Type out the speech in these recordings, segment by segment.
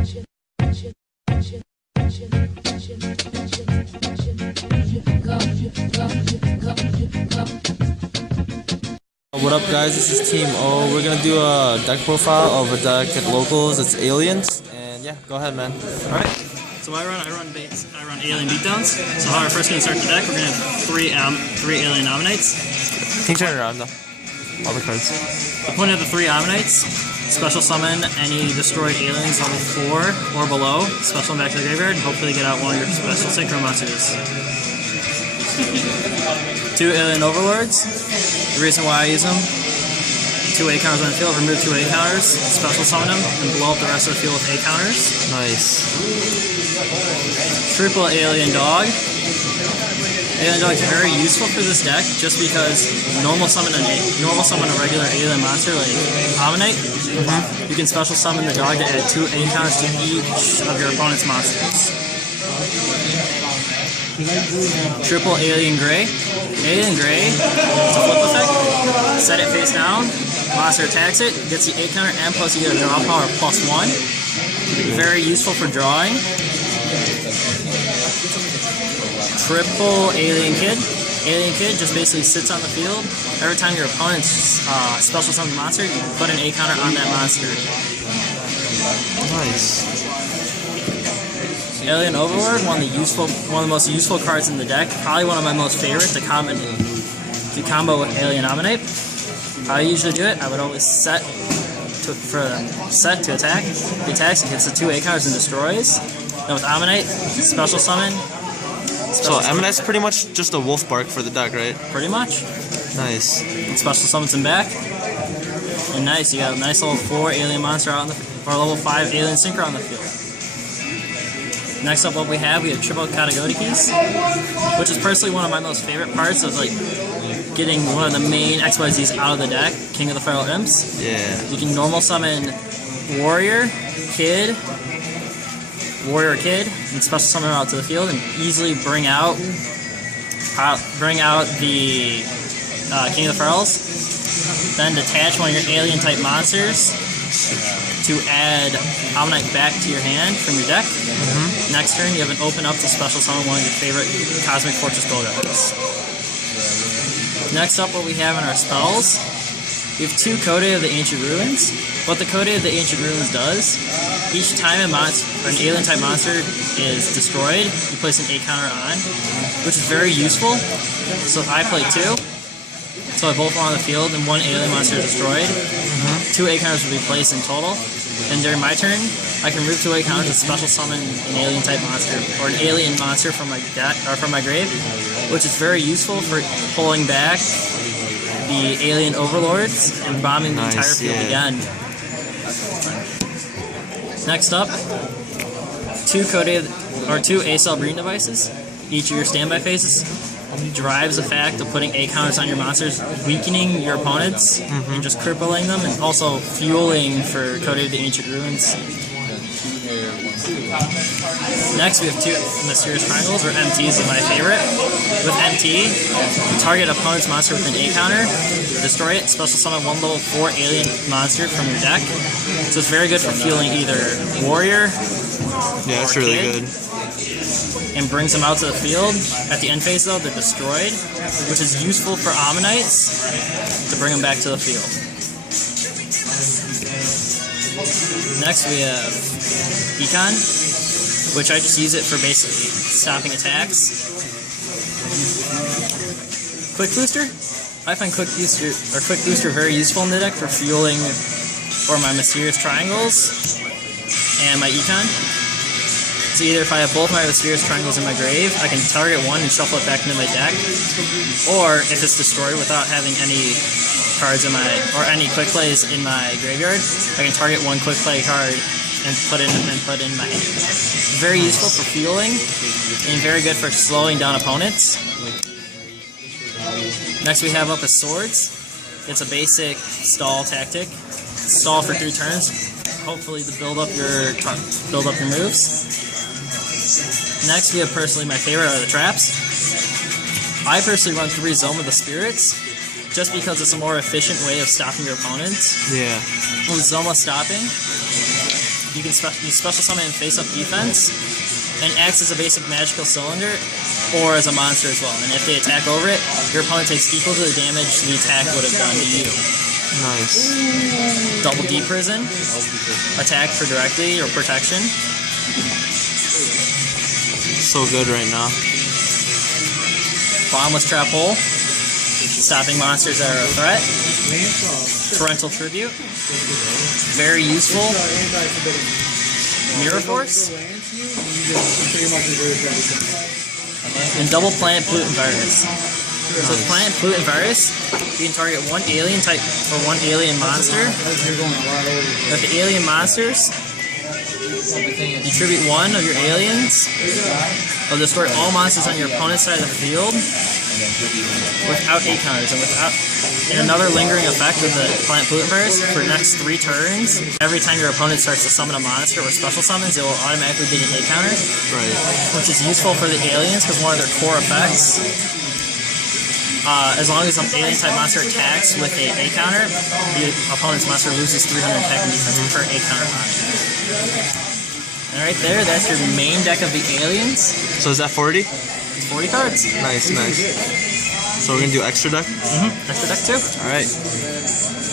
What up, guys? This is Team O. We're gonna do a deck profile of a deck at locals. It's aliens, and yeah, go ahead, man. All right. So I run alien beatdowns. So how we're first gonna start the deck, we're gonna have three alien nominates. Can you turn it around though? All the cards. The point of the three nominates: special summon any destroyed aliens level 4 or below. Special them back to the graveyard, and hopefully get out one of your special synchro monsters. 2 alien overlords. The reason why I use them: 2 A counters on the field, remove 2 A counters, special summon them, and blow up the rest of the field with A counters. Nice. Triple alien dog. Alien dog is very useful for this deck, just because normal summon a regular alien monster like Abominate. You can special summon the dog to add 2 A counters to each of your opponent's monsters. Triple alien gray. Alien gray, it's a flip effect. Set it face down. Monster attacks it, gets the 8 counter, and plus you get a draw power +1. Very useful for drawing. Triple alien kid. Alien kid just basically sits on the field. Every time your opponent's special summon monster, you can put an A counter on that monster. Nice. Alien Overlord, one of the most useful cards in the deck. Probably one of my most favorite to combo with Alien Abominate. How I usually do it, I would always set to attack. He attacks, he gets the 2 A counters and destroys. Then with Abominate, special summon. So Abominate's pretty much just a wolf bark for the deck, right? Pretty much. Nice. And special summons him back. And nice, you got a nice level 4 alien monster out on the or level 5 alien synchro on the field. Next up, what we have triple Katagodikis, which is personally one of my most favorite parts of like getting one of the main XYZs out of the deck, King of the Feral Imps. Yeah. You can normal summon Warrior, Kid, and special summon them out to the field and easily bring out the King of the Ferals. Then detach one of your alien type monsters to add Abominate back to your hand from your deck. Next turn, you have an open up to special summon one of your favorite Cosmic Fortress builders. Next up, what we have in our spells, we have 2 Code of the Ancient Ruins. What the Code of the Ancient Ruins does, each time an alien type monster is destroyed, you place an A counter on, which is very useful. So if I play 2, so I both on the field and 1 alien monster is destroyed, 2 A counters will be placed in total. And during my turn, I can remove 2 A counters and special summon an alien type monster or an alien monster from my deck or from my grave, which is very useful for pulling back the alien overlords and bombing the entire field again. Next up, 2 A-Cell breeding devices. Each of your standby phases drives the fact of putting A counters on your monsters, weakening your opponents, and just crippling them, and also fueling for Code of the Ancient Ruins. Next, we have 2 Mysterious Triangles, or MTs is my favorite. With MT, target opponent's monster with an A counter, destroy it, special summon 1 level 4 alien monster from your deck. So it's very good for fueling either Warrior Yeah, it's really good. And brings them out to the field. At the end phase though, they're destroyed, which is useful for Ammonites to bring them back to the field. Next we have Econ, which I just use it for basically stopping attacks. Quick Booster. I find Quick Booster very useful in the deck for fueling for my Mysterious Triangles and my Econ. So either if I have both my Mysterious Triangles in my grave, I can target one and shuffle it back into my deck, or if it's destroyed without having any cards in any quick plays in my graveyard, I can target 1 quick play card and put it in my hand. Very useful for fueling and very good for slowing down opponents. Next we have up is Swords. It's a basic stall tactic. Stall for 3 turns, hopefully to build up your moves. Next, we have personally my favorite are the traps. I personally run 3 Zoma the Spirits, just because it's a more efficient way of stopping your opponents. Yeah. With Zoma stopping, you can use special summon and face-up defense, and acts as a basic magical cylinder, or as a monster as well. And if they attack over it, your opponent takes equal to the damage the attack would have done to you. Nice. Double D prison, attack for directly or protection. So good right now. Bottomless trap hole, stopping monsters that are a threat. Parental tribute, very useful. Mirror force, and double planet pollutant virus. So with planet pollutant virus, you can target one alien type or one alien monster. With the alien monsters, you tribute one of your aliens. It'll destroy all monsters on your opponent's side of the field without 8 counters, and another lingering effect of the planet pollutant virus for the next 3 turns. Every time your opponent starts to summon a monster or special summons, it will automatically get an 8 counter, Right. which is useful for the aliens because one of their core effects, as long as an alien type monster attacks with a 8 counter, the opponent's monster loses 300 attack and defense per 8 counter on it. And right there, that's your main deck of the aliens. So is that 40? 40 cards. Nice, nice. So we're gonna do extra deck? Extra deck too. Alright.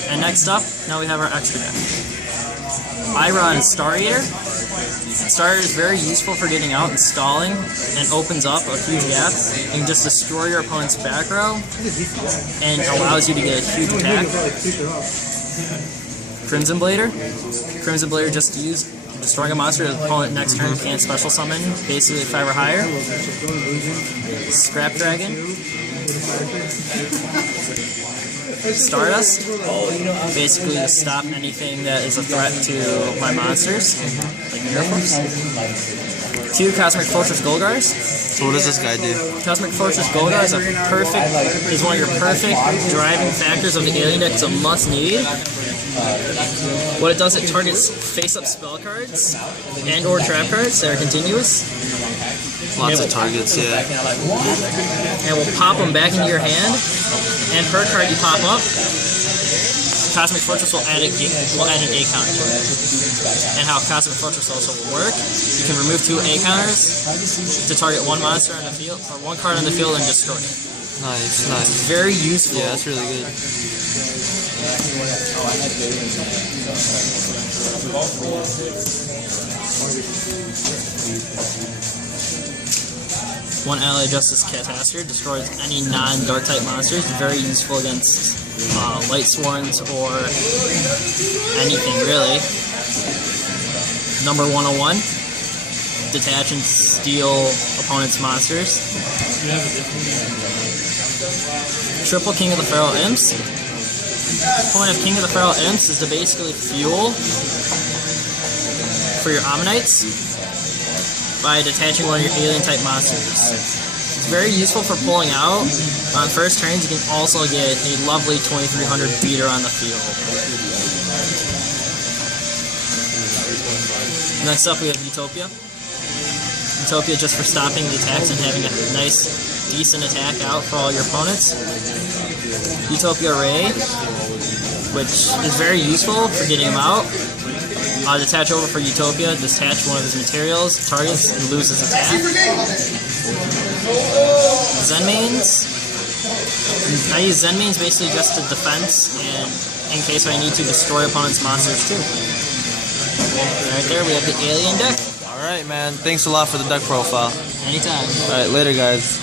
And next up, now we have our extra deck. I run Star Eater. Star Eater is very useful for getting out and stalling, and opens up a huge gap. You can just destroy your opponent's back row, and allows you to get a huge attack. Crimson Blader. Crimson Blader just use destroying a monster the opponent next turn can't special summon, basically 5 or higher. Scrap Dragon. Stardust, basically to stop anything that is a threat to my monsters, like Mirror Force. 2 Cosmic Fortress Golgars. So what does this guy do? Cosmic Fortress Golgar is one of your perfect driving factors of the alien deck. It's a must need. What it does, it targets face-up spell cards and or trap cards that are continuous. Lots of targets, yeah. And we'll pop them back into your hand, and per card you pop up, Cosmic Fortress will add an 8 counter to it. And how Cosmic Fortress also will work, you can remove 2 8 counters to target one monster on the field, or one card on the field and destroy it. Nice, nice. Very useful. Yeah, that's really good. One ally Justice Catastrophe destroys any non-dark type monsters. Very useful against Light Sworns or anything really. Number 101. Detach and steal opponent's monsters. Triple King of the Feral Imps. The point of King of the Feral Imps is to basically fuel for your Ammonites by detaching one of your alien type monsters. It's very useful for pulling out. On first turns, you can also get a lovely 2300 beater on the field. Next up, we have Utopia. Utopia just for stopping the attacks and having a nice, decent attack out for all your opponents. Utopia Ray, which is very useful for getting him out. Detach over for Utopia, detach one of his materials, targets, and loses attack. Zen Mains. I use Zen Mains basically just to defense, and in case I need to destroy opponent's monsters too. Right there, we have the alien deck. Alright, man. Thanks a lot for the deck profile. Anytime. Alright, later, guys.